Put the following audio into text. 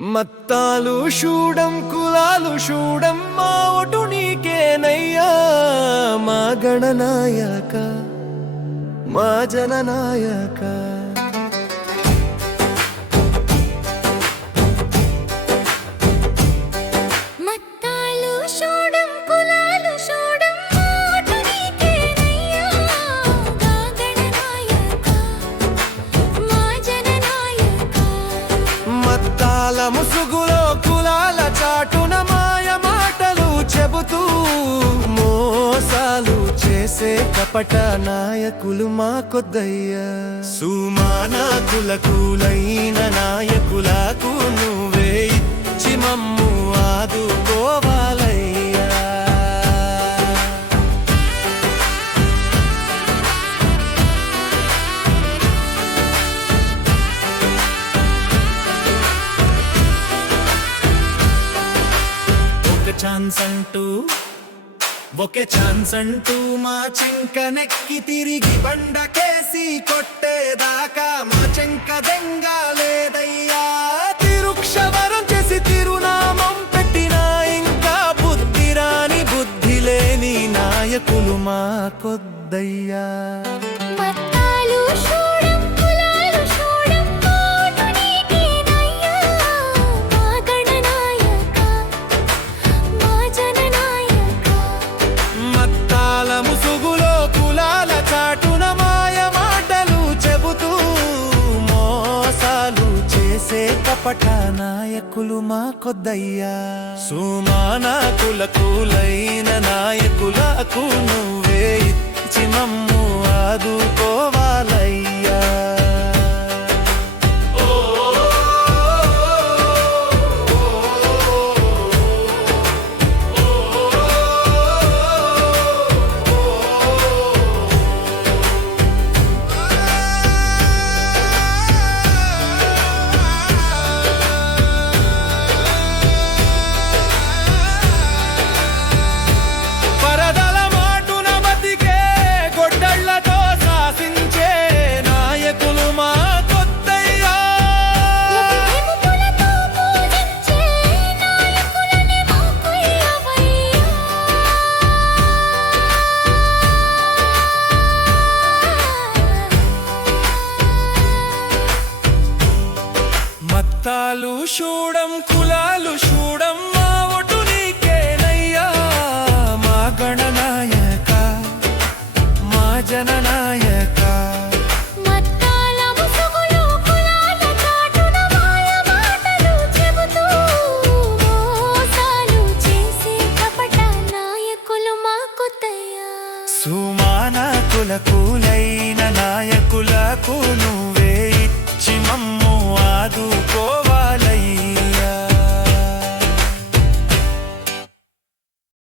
మత్తాలు షూడం కులాలు షూడం మా ఒటు నీకేనయ్యా మా గణనాయక మా జననాయక. చేసే కపట నాయకులు మా కొద్దయ్యా. సుమానా కులకులైన నాయకులకు నువ్వే ఇచ్చి మమ్ము ఆదుకోవాలయ్యా. ఒక ఛాన్స్ అంటూ ఒకే ఛాన్స్ అంటూ మా చెంకనెక్కి తిరిగి బండకేసి కొట్టేదాకా మా చెంక దెంగాలేదయ్యా తిరుక్షవరం చేసి తిరునామం పెట్టినా ఇంకా బుద్ధి రాని బుద్ధి లేని నాయకులు మా కొద్దయ్యా. చేసే కపట నాయకులు మా కొద్దయ్యా. సుమానాకుల కూలైన నాయకులకు నువ్వే మత్తాలు షూడం కులాలు షూడం మా ఒటు నీకేనయ్యా మా గణనాయక మా జననాయక. ముసుగులో కులాల చాటున మాయ మాటలు చెబుతూ